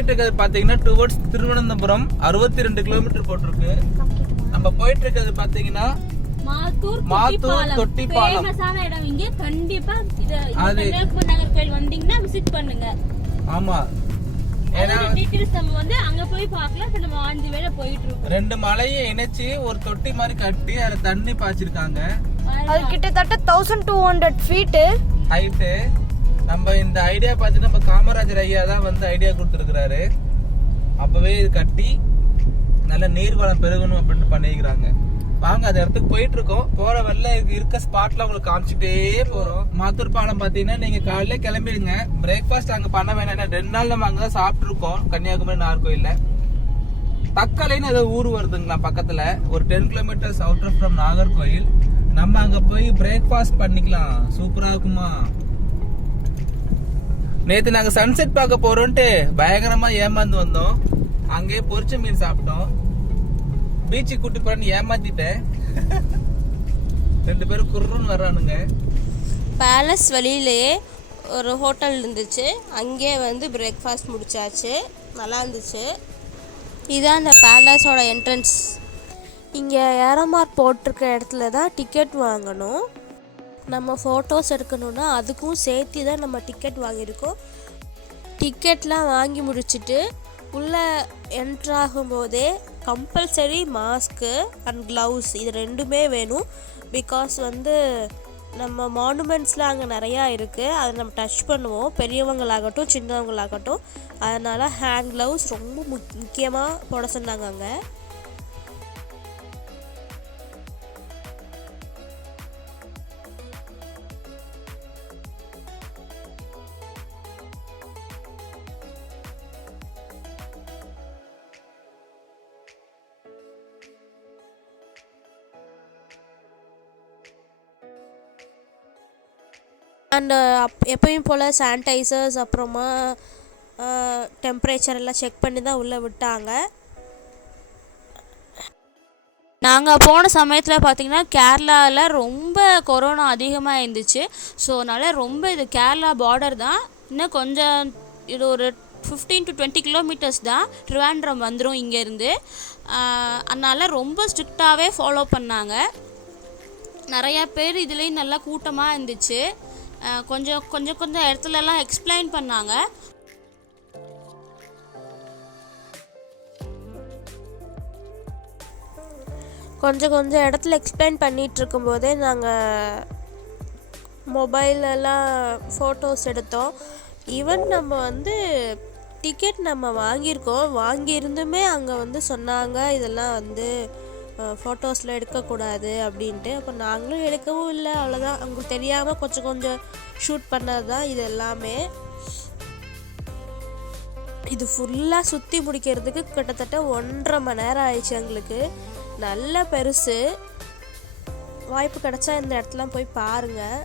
போயிட்டு இருக்கிறது பாத்தீங்கன்னா டுவர்ட்ஸ் திருவனந்தபுரம் 62 கிலோமீட்டர் போட்டிருக்கு. நம்ம போயிட்டு இருக்கிறது பாத்தீங்கன்னா மாத்தூர் தொட்டி பாலம். ஃபேமஸான இடம் இங்க. கண்டிப்பா நகர் கோயில் வந்தீங்கன்னா விசிட் பண்ணுங்க. ஆமா, ஏன்னா டீடைல்ஸ் நம்ம வந்து அங்க போய் பார்க்கலாம். இப்ப நம்ம ஆன் தி வேல போயிட்டு இருக்கோம். ரெண்டு மலையை இணைச்சி ஒரு தொட்டி மாதிரி கட்டி அதுல தண்ணி பாய்ச்சிருக்காங்க. அது கிட்டத்தட்ட 1200 ஃபீட் ஹைட். நம்ம இந்த ஐடியா பார்த்து நம்ம காமராஜர் ஐயா தான் வந்து ஐடியா கொடுத்துருக்காரு. அப்பவே இது கட்டி நல்ல நீர்வளம் பெருகணும் அப்படின்னு பண்ணிக்கிறாங்க. வாங்க அந்த இடத்துக்கு போயிட்டு இருக்கோம். போற வழில இருக்க ஸ்பாட்ல உங்களுக்கு காமிச்சிட்டே போறோம். மாத்தூர் பாலம் பாத்தீங்கன்னா நீங்க காலையில கிளம்பிடுங்க. பிரேக்ஃபாஸ்ட் அங்க பண்ண வேணாம். 2 நாள் நம்ம அங்கதான் சாப்பிட்டு இருக்கோம், கன்னியாகுமரி நாகர்கோயில்ல. தக்கலைன்னு ஏதோ ஊர் வருதுங்களா பக்கத்துல, ஒரு 10 கிலோமீட்டர்ஸ் அவுட்டர் ஃப்ரம் நாகர்கோயில். நம்ம அங்க போய் பிரேக்ஃபாஸ்ட் பண்ணிக்கலாம். சூப்பரா இருக்குமா. நேத்து நாங்க சன்செட் பார்க்க போறோம்ட்டு பயங்கரமா ஏமாந்து வந்தோம். அங்கேயே பொரிச்ச மீன் சாப்பிட்டோம். பீச்சு கூட்டி போறேன்னு ஏமாத்திட்டேன். 2 பேரும் குர்ருன்னு வர்றானுங்க. பேலஸ் வழியிலே ஒரு ஹோட்டல் இருந்துச்சு, அங்கே வந்து பிரேக்ஃபாஸ்ட் முடிச்சாச்சு. நல்லா இருந்துச்சு. இதுதான் அந்த பேலஸோட என்ட்ரன்ஸ். இங்கே ஏரோமார்க் போட்டிருக்க இடத்துல தான் டிக்கெட் வாங்கணும். நம்ம ஃபோட்டோஸ் எடுக்கணுன்னா அதுக்கும் சேர்த்து தான் நம்ம டிக்கெட் வாங்கியிருக்கோம். டிக்கெட்லாம் வாங்கி முடிச்சுட்டு உள்ளே என்ட்ராகும்போதே கம்பல்சரி மாஸ்க்கு அண்ட் க்ளவுஸ் இது ரெண்டுமே வேணும். பிகாஸ் வந்து நம்ம மானுமெண்ட்ஸ்லாம் அங்கே நிறையா இருக்குது, அதை நம்ம டச் பண்ணுவோம், பெரியவங்களாகட்டும் சின்னவங்களாகட்டும். அதனால் ஹேண்ட் க்ளவுஸ் ரொம்ப முக்கியமாக போட சொன்னாங்க அங்கே. அண்டு எப்பயும் போல் சானிடைசர்ஸ் அப்புறமா டெம்பரேச்சர் எல்லாம் செக் பண்ணி தான் உள்ளே விட்டாங்க. நாங்கள் போன சமயத்தில் பார்த்திங்கன்னா கேரளாவில் ரொம்ப கொரோனா அதிகமாக இருந்துச்சு. ஸோ அதனால் ரொம்ப இது கேரளா பார்டர் தான். இன்னும் கொஞ்சம் இது ஒரு 15 to 20 கிலோமீட்டர்ஸ் தான் ட்ரிவாண்ட்ரம் வந்துடும் இங்கேருந்து. அதனால் ரொம்ப ஸ்ட்ரிக்டாகவே ஃபாலோ பண்ணாங்க. நிறையா பேர் இதுலேயும் நல்லா கூட்டமாக இருந்துச்சு. கொஞ்சம் இடத்துலலாம் எக்ஸ்பிளைன் பண்ணாங்க. கொஞ்சம் இடத்துல எக்ஸ்பிளைன் பண்ணிகிட்டு இருக்கும்போதே நாங்கள் மொபைலெல்லாம் ஃபோட்டோஸ் எடுத்தோம். ஈவன் நம்ம வந்து டிக்கெட் நம்ம வாங்கியிருந்துமே அங்கே வந்து சொன்னாங்க இதெல்லாம் வந்து ஃபோட்டோஸில் எடுக்கக்கூடாது அப்படின்ட்டு. அப்போ நாங்களும் எடுக்கவும் இல்லை, அவ்வளோதான். அவங்களுக்கு தெரியாமல் கொஞ்சம் ஷூட் பண்ணது தான் இது எல்லாமே. இது ஃபுல்லாக சுற்றி முடிக்கிறதுக்கு கிட்டத்தட்ட 1.5 மணி நேரம் ஆயிடுச்சு எங்களுக்கு. நல்ல பெருசு. வாய்ப்பு கிடைச்சா இந்த இடத்துலாம் போய் பாருங்கள்.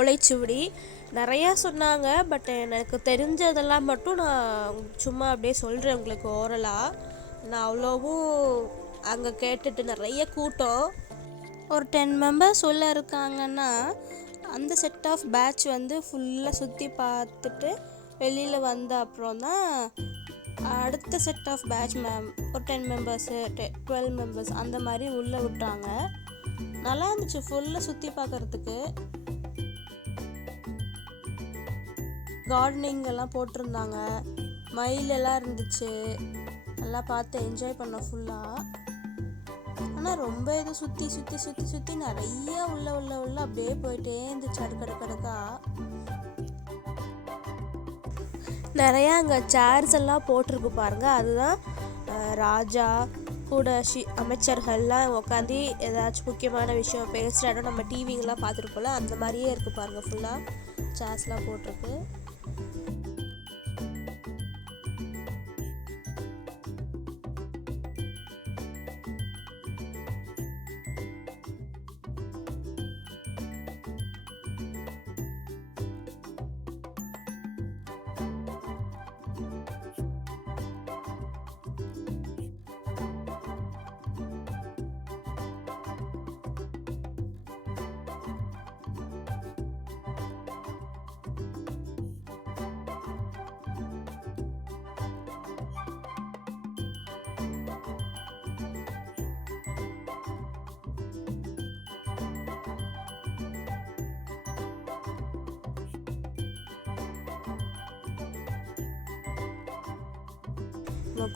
ஓலைச்சுவடி நிறையா சொன்னாங்க. பட் எனக்கு தெரிஞ்சதெல்லாம் மட்டும் நான் சும்மா அப்படியே சொல்கிறேன் உங்களுக்கு ஓரலாக. நான் அவ்வளோவும் அங்கே கேட்டுட்டு நிறைய கூட்டம். ஒரு 10 மெம்பர்ஸ் உள்ளே இருக்காங்கன்னா அந்த செட் ஆஃப் பேட்ச் வந்து ஃபுல்லாக சுற்றி பார்த்துட்டு வெளியில் வந்த அப்புறம் தான் அடுத்த செட் ஆஃப் பேட்ச் ஒரு 10 மெம்பர்ஸு 12 மெம்பர்ஸ் அந்த மாதிரி உள்ளே விட்டாங்க. நல்லா இருந்துச்சு ஃபுல்லாக சுற்றி பார்க்குறதுக்கு. கார்டனிங் எல்லாம் போட்டிருந்தாங்க, மயிலெல்லாம் இருந்துச்சு, நல்லா பார்த்து என்ஜாய் பண்ணோம் ஃபுல்லாக. ஆனால் ரொம்ப இது சுற்றி சுற்றி சுற்றி சுற்றி நிறைய உள்ள அப்படியே போயிட்டே இருந்துச்சு அடுக்கடுக்கடுக்கா. நிறையா அங்கே சேர்ஸ் எல்லாம் போட்டிருக்கு பாருங்க. அதுதான் ராஜா கூட அமைச்சர்கள்லாம் உட்காந்து ஏதாச்சும் முக்கியமான விஷயம் பேசுகிற இடம் நம்ம டிவிங்கெலாம் பார்த்துருப்போம்ல, அந்த மாதிரியே இருக்குது பாருங்கள். ஃபுல்லாக சேர்ஸ்லாம் போட்டிருக்கு.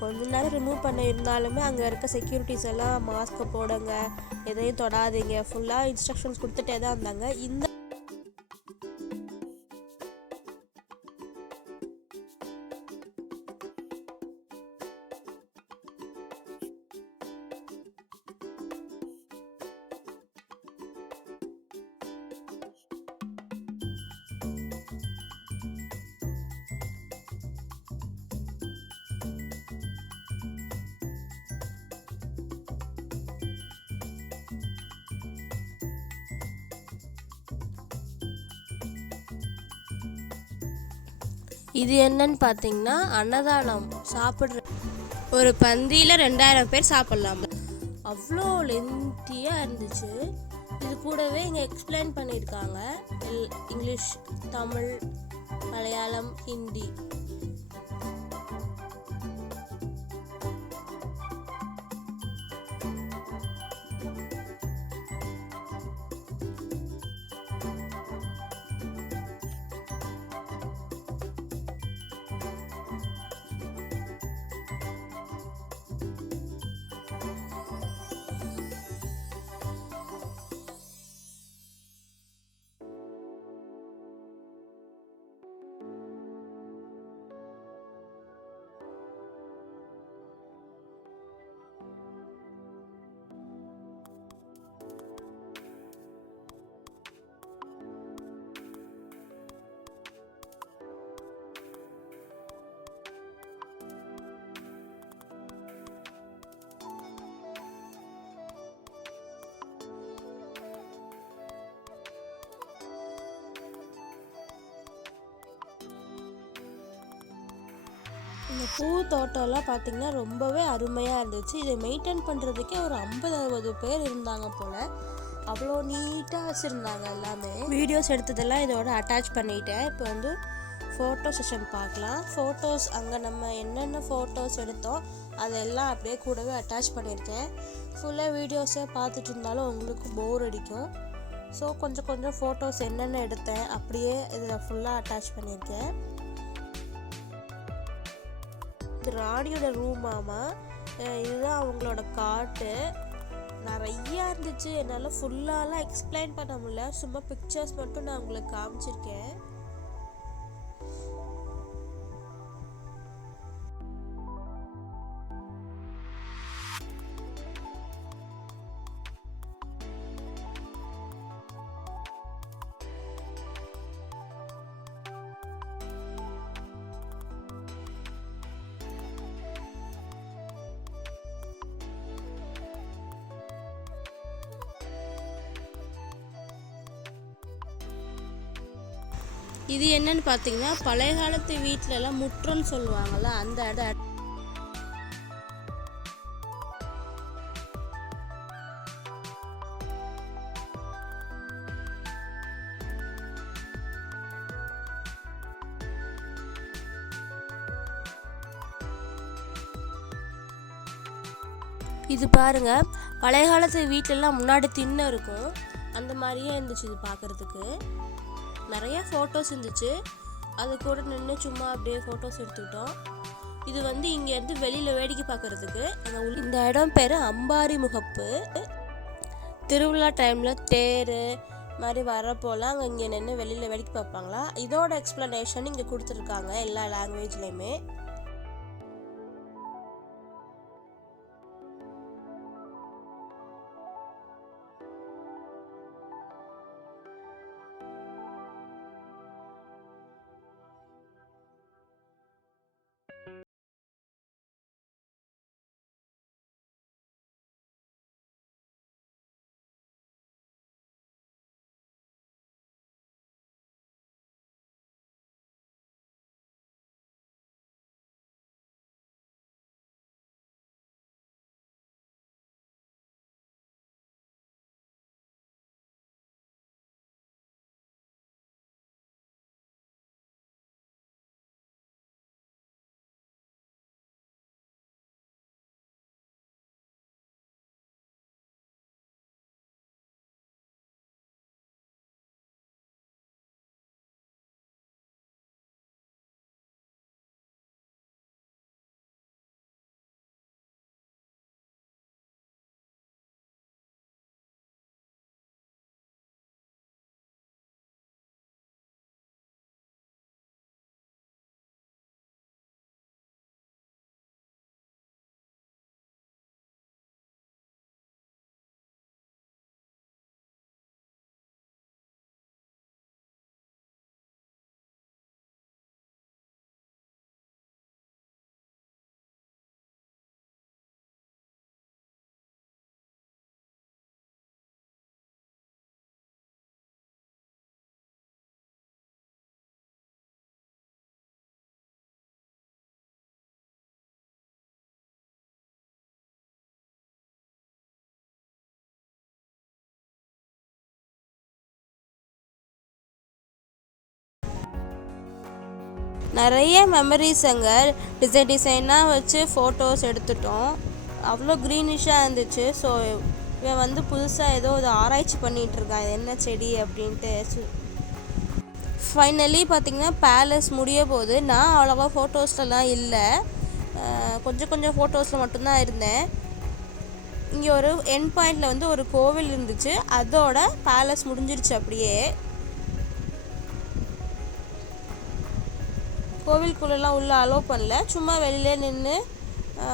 கொஞ்ச நேரம் ரிமூவ் பண்ண இருந்தாலுமே அங்கே இருக்க செக்யூரிட்டிஸ் எல்லாம் மாஸ்க்கை போடுங்க, எதையும் தொடாதீங்க, ஃபுல்லாக இன்ஸ்ட்ரக்ஷன்ஸ் கொடுத்துட்டே தான் இருந்தாங்க. இந்த இது என்னன்னு பார்த்தீங்கன்னா அன்னதானம் சாப்பிட்ற ஒரு பந்தியில் 2000 பேர் சாப்பிட்லாம். அவ்வளோ லென்த்தியாக இருந்துச்சு. இது கூடவே இங்கே எக்ஸ்பிளைன் பண்ணியிருக்காங்க இங்கிலீஷ், தமிழ், மலையாளம், ஹிந்தி. இந்த பூ தோட்டம்லாம் பார்த்திங்கன்னா ரொம்பவே அருமையாக இருந்துச்சு. இதை மெயின்டைன் பண்ணுறதுக்கே ஒரு 50-60 பேர் இருந்தாங்க போல். அவ்வளோ நீட்டாக வச்சுருந்தாங்க எல்லாமே. வீடியோஸ் எடுத்ததெல்லாம் இதோட அட்டாச் பண்ணிட்டேன். இப்போ வந்து ஃபோட்டோ செஷன் பார்க்கலாம். ஃபோட்டோஸ் அங்கே நம்ம என்னென்ன ஃபோட்டோஸ் எடுத்தோம் அதெல்லாம் அப்படியே கூடவே அட்டாச் பண்ணியிருக்கேன். ஃபுல்லாக வீடியோஸே பார்த்துட்டு இருந்தாலும் உங்களுக்கு போர் அடிக்கும். ஸோ கொஞ்சம் கொஞ்சம் ஃபோட்டோஸ் என்னென்ன எடுத்தேன் அப்படியே இதில் ஃபுல்லாக அட்டாச் பண்ணியிருக்கேன். இது ராணியோட ரூமாமா. இதுதான் அவங்களோட காட்டு. நிறையா இருந்துச்சு. என்னால் ஃபுல்லாலாம் எக்ஸ்பிளைன் பண்ண முடியல. சும்மா பிக்சர்ஸ் மட்டும் நான் உங்களுக்கு காமிச்சிருக்கேன். இது என்னன்னு பார்த்தீங்கன்னா பழைய காலத்து வீட்டிலலாம் முற்றம்னு சொல்லுவாங்கள்ல, அந்த இடம். இது பாருங்க, பழைய காலத்து வீட்டிலலாம் முன்னாடி திண்ணை இருக்கும், அந்த மாதிரியே இருந்துச்சு. இது பார்க்குறதுக்கு நிறையா ஃபோட்டோஸ் இருந்துச்சு. அது கூட நின்று சும்மா அப்படியே ஃபோட்டோஸ் எடுத்துக்கிட்டோம். இது வந்து இங்கேருந்து வெளியில் வேடிக்கை பார்க்குறதுக்கு. இந்த இடம் பேர் அம்பாரி முகப்பு. திருவிழா டைமில் தேர் மாதிரி வரப்போலாம் அங்கே இங்கே நின்று வெளியில் வேடிக்கை பார்ப்பாங்களா. இதோட எக்ஸ்ப்ளனேஷன் இங்கே கொடுத்துருக்காங்க எல்லா லாங்குவேஜ்லேயுமே. நிறைய மெமரிஸ் அங்கே டிசைனாக வச்சு ஃபோட்டோஸ் எடுத்துட்டோம். அவ்வளோ க்ரீனிஷாக இருந்துச்சு. ஸோ இவன் வந்து புதுசாக ஏதோ ஒரு ஆராய்ச்சி பண்ணிகிட்ருக்கான், இது என்ன செடி அப்படின்ட்டு. ஃபைனலி பார்த்திங்கன்னா பேலஸ் முடிய போது. நான் அவ்வளோவா ஃபோட்டோஸ்லாம் இல்லை, கொஞ்சம் ஃபோட்டோஸில் மட்டும்தான் இருந்தேன். இங்கே ஒரு எண்ட் பாயிண்டில் வந்து ஒரு கோவில் இருந்துச்சு, அதோட பேலஸ் முடிஞ்சிருச்சு. அப்படியே கோவிலுக்குள்ளெல்லாம் உள்ளே அலோவ் பண்ணல, சும்மா வெளியிலே நின்று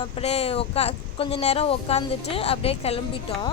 அப்படியே கொஞ்ச நேரம் உக்காந்துட்டு அப்படியே கிளம்பிட்டோம்.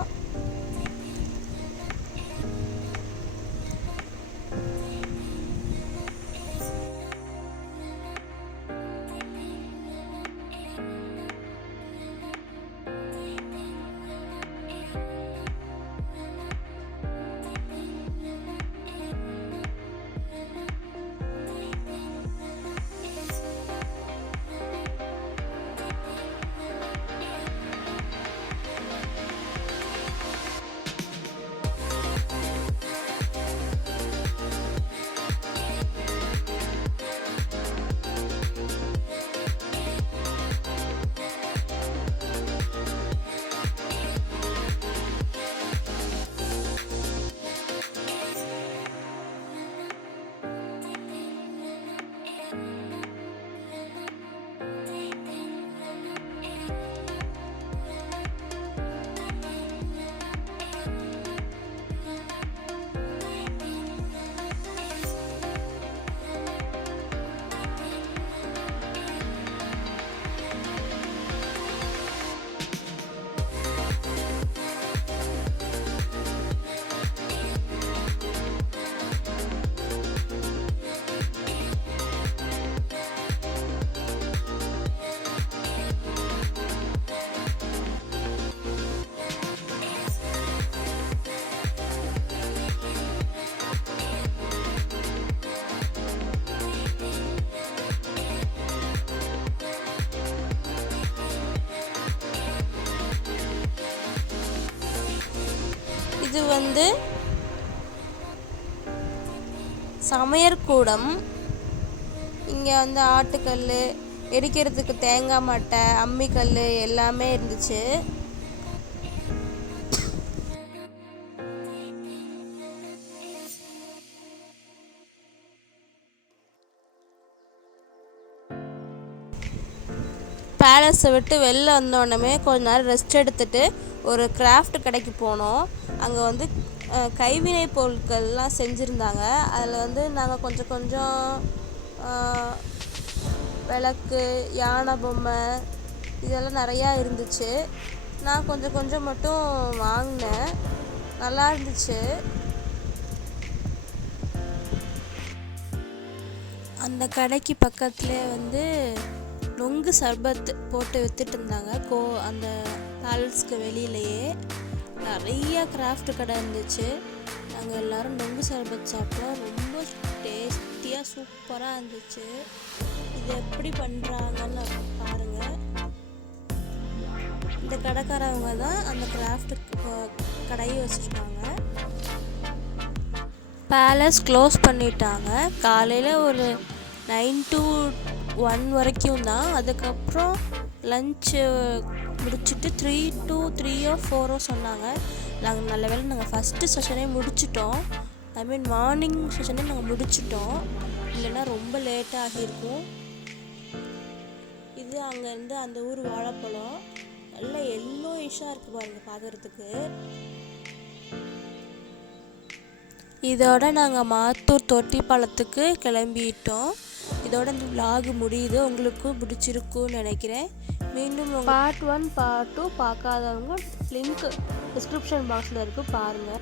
இது வந்து சமையற்கூடம். இங்கே வந்து ஆட்டுக்கல், எரிக்கிறதுக்கு தேங்காய் மட்டை, அம்மிக்கல் எல்லாமே இருந்துச்சு. பேலஸை விட்டு வெளில வந்தோடனே கொஞ்ச நேரம் ரெஸ்ட் எடுத்துகிட்டு ஒரு கிராஃப்ட் கடைக்கு போனோம். அங்கே வந்து கைவினை பொருட்கள்லாம் செஞ்சுருந்தாங்க. அதில் வந்து நாங்கள் கொஞ்சம் கொஞ்சம் விளக்கு, யானை பொம்மை இதெல்லாம் நிறையா இருந்துச்சு. நான் கொஞ்சம் கொஞ்சம் மட்டும் வாங்கினேன். நல்லா இருந்துச்சு. அந்த கடைக்கு பக்கத்துலேயே வந்து நொங்கு சர்பத் போட்டு விற்றுட்டு இருந்தாங்க. அந்த பேலஸ்க்கு வெளியிலையே நிறைய கிராஃப்ட் கடை இருந்துச்சு. நாங்கள் எல்லோரும் நொங்கு சர்பத் சாப்பிட்டோம். ரொம்ப டேஸ்டியாக சூப்பராக இருந்துச்சு. இது எப்படி பண்ணுறாங்கன்னு பாருங்கள். இந்த கடைக்காரவங்க தான் அந்த கிராஃப்ட் கடையை வச்சுருக்காங்க. பேலஸ் க்ளோஸ் பண்ணிட்டாங்க. காலையில் ஒரு 9 to 1 வரைக்கும் தான். அதுக்கப்புறம் லஞ்சு முடிச்சுட்டு 3 to 3 or 4 சொன்னாங்க. நாங்கள் நல்ல வேளை நாங்கள் ஃபஸ்ட்டு செஷனே முடிச்சிட்டோம். மார்னிங் செஷனே நாங்கள் முடிச்சிட்டோம். இல்லைன்னா ரொம்ப லேட்டாக ஆகியிருக்கும். இது அங்கேருந்து அந்த ஊர் வாழைப்பழம் நல்லா எல்லோயிஷாக இருக்குது பாருங்கள் பார்க்குறதுக்கு. இதோட நாங்கள் மாத்தூர் தொட்டிப்பாலத்துக்கு கிளம்பிட்டோம். இதோட இந்த vlog முடியுது. உங்களுக்கும் பிடிச்சிருக்குன்னு நினைக்கிறேன். மீண்டும் பார்ட் 1 பார்ட் 2 பார்க்காதவங்க லிங்க் டிஸ்கிரிப்ஷன் பாக்ஸில் இருக்குது, பாருங்கள்.